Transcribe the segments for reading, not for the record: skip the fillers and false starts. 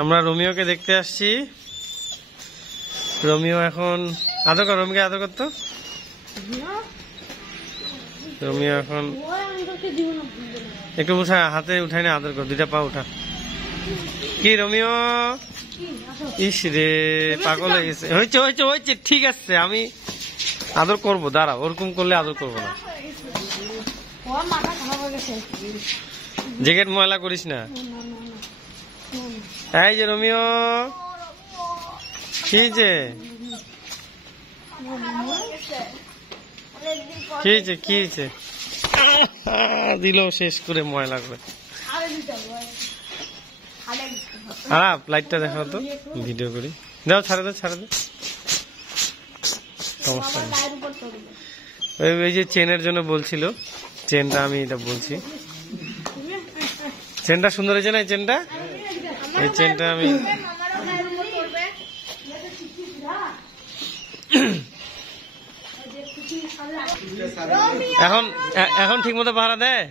আমরা রোমিওকে দেখতে আসছি। রোমিও এখন আদর কর, রোমিওকে আদর করতো। রোমিও এখন একটু উঠা, হাতে উঠাই না, আদর কর, দুইটা পা উঠা। কি রোমিও, ইস রে পাগল হয়ে গেছে। হয়েছে হয়েছে হয়েছে, ঠিক আছে, আমি আদর করবো, দাঁড়াও, ওরকম করলে আদর করবো না। জ্যাকেট ময়লা করিস না। এই যে রোমিও, কি যে কি দিল শেষ করে ময়লা করে। খারাপ, লাইটটা দেখাও তো, ভিডিও করি। দাও, ছাড়ে দাও, ছাড়ে দাও, সমস্যা নেই। ওই যে চেনের জন্য বলছিল, চেনটা আমি এটা বলছি, চেনটা সুন্দর হয়েছে না? এই চেনটা, এই চেনটা আমি এখন এখন ঠিক মতো পাহারা দেয়।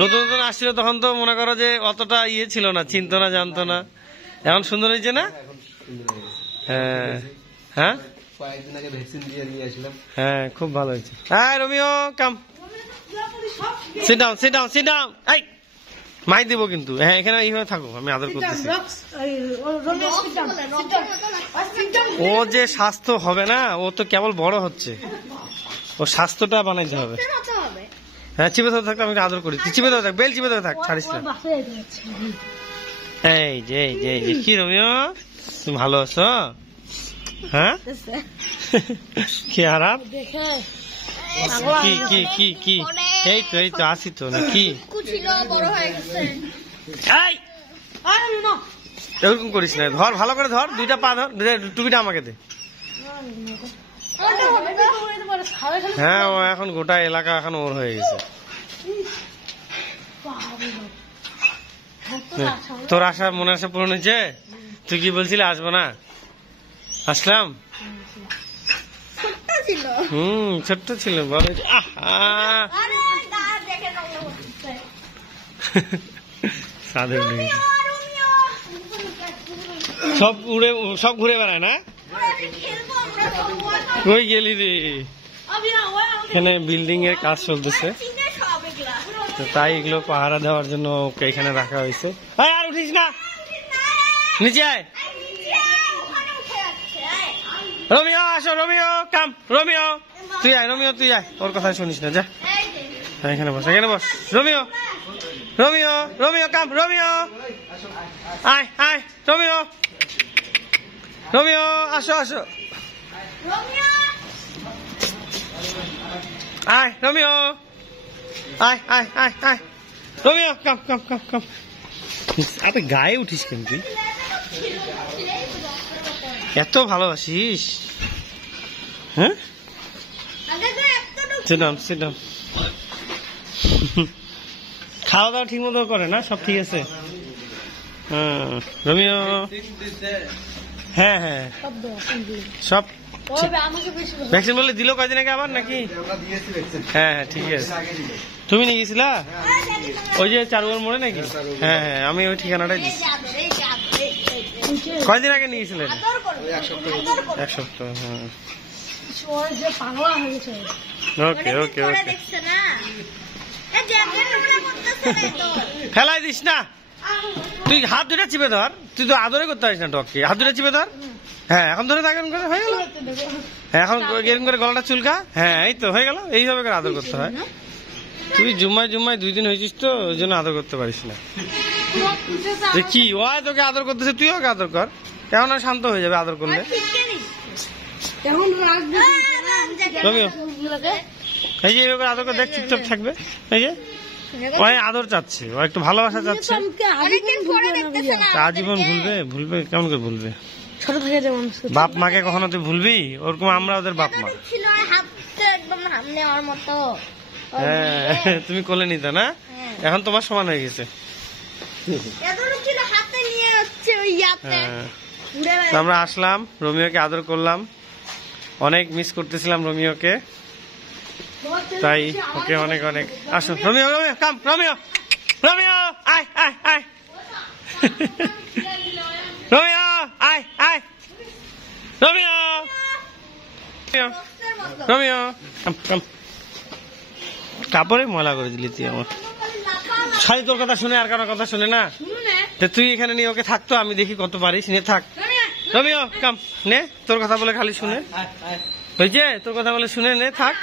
নতুন নতুন আসছিল তখন তো মনে করো যে অতটা ইয়ে ছিল না, চিনতো না, জানতো না। এখন সুন্দর হয়েছে না? হ্যাঁ হ্যাঁ হ্যাঁ, খুব ভালো হয়েছে। হ্যাঁ Romeo come, sit down sit down sit down. এই মাই দিব কিন্তু, হ্যাঁ এখানে এইভাবে থাকো, আমি আদর করতেছি। ও যে স্বাস্থ্য হবে না, ও তো কেবল বড় হচ্ছে, ও স্বাস্থ্যটা বানাইতে হবে। হ্যাঁ চিপে ধরে থাকতে, আমি আদর করি, চিপে ধরে থাক, বেল চিপে ধরে থাক, ছাড়িস না। এই যে এই যে কি রোমিও, তুমি ভালো আছো? হ্যাঁ কি আরাম, কি কি কি কি, এই তো এই তো আসি তো না কি, এরকম করিস না, ধর ভালো করে ধর, দুইটা পা ধর, টুপিটা আমাকে দে। হ্যাঁ ও এখন গোটা এলাকা এখন ওর হয়ে গেছে। তোর আশা মনে আশা পূরণ হয়েছে? তুই কি বলছিলি আসবো না? আসলাম। ছোট্ট ছিল, বড় সব উড়ে, সব ঘুরে বেড়ায় না? কই গেলি রে? এখানে বিল্ডিং এর কাজ চলতেছে, তাই এগুলো পাহারা দেওয়ার জন্য ওকে এখানে রাখা হয়েছে। আর উঠিস না, নিচে আয়। রোমিও আসো, রোমিও কাম, রোমিও তুই আয়, রোমিও তুই আয়, ওর কথা শুনিস না, যা এখানে বস, এখানে বস। রোমিও রোমিও রোমিও কাম, রোমিও আয় আয়, রোমিও রোমিও আসো আসো, আয় রোমিও, আয় আয় আয় আয়, রোমিও কাম কাম কাম কাম। আরে গায়ে উঠিস কেন তুই? এত ভালোবাসিস? হ্যাঁ sit down sit down। খাওয়া দাওয়া ঠিক মতো করে না? সব ঠিক আছে? হ্যাঁ রোমিও, হ্যাঁ হ্যাঁ সব ভ্যাকসিন বললে দিল কয়দিন আগে আবার নাকি? হ্যাঁ হ্যাঁ ঠিক আছে। তুমি নিয়ে গেছিলা ওই যে চারুয়ার মোড়ে নাকি? হ্যাঁ হ্যাঁ আমি ওই ঠিকানাটাই দিচ্ছি। কয়দিন আগে নিয়ে গেছিলেন? এক সপ্তাহ। হ্যাঁ ওকে ওকে ওকে, ফেলাই দিস না, তুই হাত দুটা চিপে ধর, তুই তো আদরে করতে পারিস না ডগকে, হাত দুটা চিপে ধর। হ্যাঁ এখন ধরে থাকেন করে হয়ে গেল, এখন এরকম করে গলাটা চুলকা, হ্যাঁ এই তো হয়ে গেল, এইভাবে করে আদর করতে হয়। তুই জুম্মায় জুম্মায় 2 দিন হয়েছিস তো, ওই জন্য আদর করতে পারিস না। কি ও তোকে আদর করতেছে, তুই ওকে আদর কর, এখন আর শান্ত হয়ে যাবে আদর করলে। রোমিও এই যে এইভাবে আদর করে দেখ, চুপচাপ থাকবে। এই যে ও আদর চাচ্ছে, ও একটু ভালোবাসা চাচ্ছে, আজীবন ভুলবে? ভুলবে কেমন করে ভুলবে? ছোট থেকে যেমন বাপ মাকে কখনো তুই ভুলবি? ওরকম আমরা ওদের বাপ মা। হ্যাঁ তুমি কোলে নিতে না, এখন তোমার সমান হয়ে গেছে। আমরা আসলাম, রোমিওকে আদর করলাম, অনেক মিস করতেছিলাম রোমিওকে, তাই ওকে অনেক অনেক। আসো রোমিও, রোমিও কাম, রোমিও রোমিও আয় আয় আয়। রোমিও কাম কাম। কাপড়ে ময়লা করে দিলি তুই আমার। খালি তোর কথা শুনে আর কারোর কথা শুনে না। তো তুই এখানে নিয়ে ওকে থাকতো, আমি দেখি কত পারিস, নিয়ে থাক। রোমিও কাম নে, তোর কথা বলে খালি শুনে হয়েছে, তোর কথা বলে শুনে নে থাক।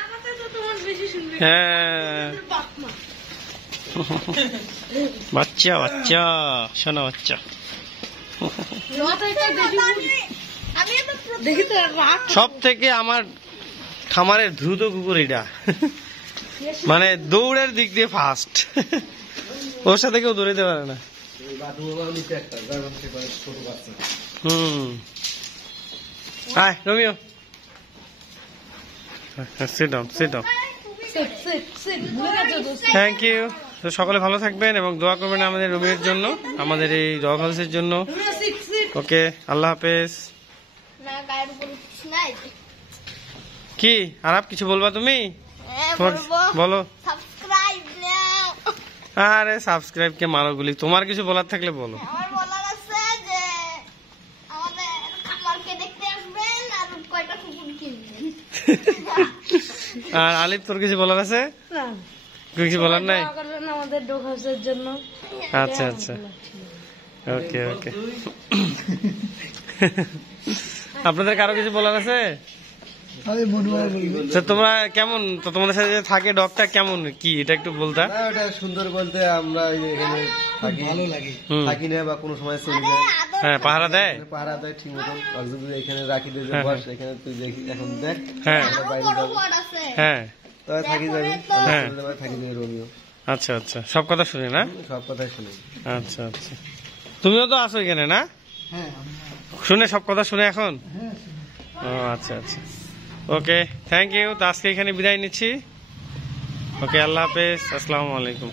হ্যাঁ বাচ্চা বাচ্চা শোনা বাচ্চা। সব থেকে আমার খামারের দ্রুত কুকুর এটা, মানে দৌড়ের দিক দিয়ে ফাস্ট, ওর সাথে কেউ দৌড়াতে পারে না। আয় Romeo, sit down sit down. Thank you. তো সকলে ভালো থাকবেন এবং দোয়া করবেন আমাদের রোমিওর জন্য, আমাদের এই ডগ হাউসের জন্য। ওকে, আল্লাহ হাফেজ। কি আরাপ কিছু বলবা তুমি? বলো। আরে সাবস্ক্রাইব কে মারো গুলি, তোমার কিছু বলার থাকলে বলো। আর আলিফ তোর কিছু বলার আছে? কিছু বলার নাই? আমাদের ডগ হাউসের জন্য। আচ্ছা আচ্ছা, ওকে ওকে। আপনাদের কারো কিছু বলার আছে? তোমরা কেমন, তো তোমাদের সাথে যে থাকে ডগটা কেমন, কি এটা একটু বলতা? ওটা সুন্দর বলতে আমরা এখানে থাকি, ভালো লাগে, থাকি না বা কোনো সময় চলে যায়। হ্যাঁ পাহারা দেয়, পাহারা দেয় ঠিক মতন। আর যদি এখানে রাখি দিয়ে বস, এখানে তুই দেখি এখন দেখ। হ্যাঁ বাইরে যাবো, হ্যাঁ তবে থাকি যাবি, হ্যাঁ থাকি যাবি রোমিও। আচ্ছা আচ্ছা, সব কথা শুনে না? সব কথাই শুনে। আচ্ছা আচ্ছা, তুমিও তো আছো এখানে না? শুনে সব কথা শুনে এখন? ও আচ্ছা আচ্ছা, ওকে থ্যাংক ইউ। তো আজকে এখানে বিদায় নিচ্ছি। ওকে, আল্লাহ হাফেজ, আসসালামু আলাইকুম।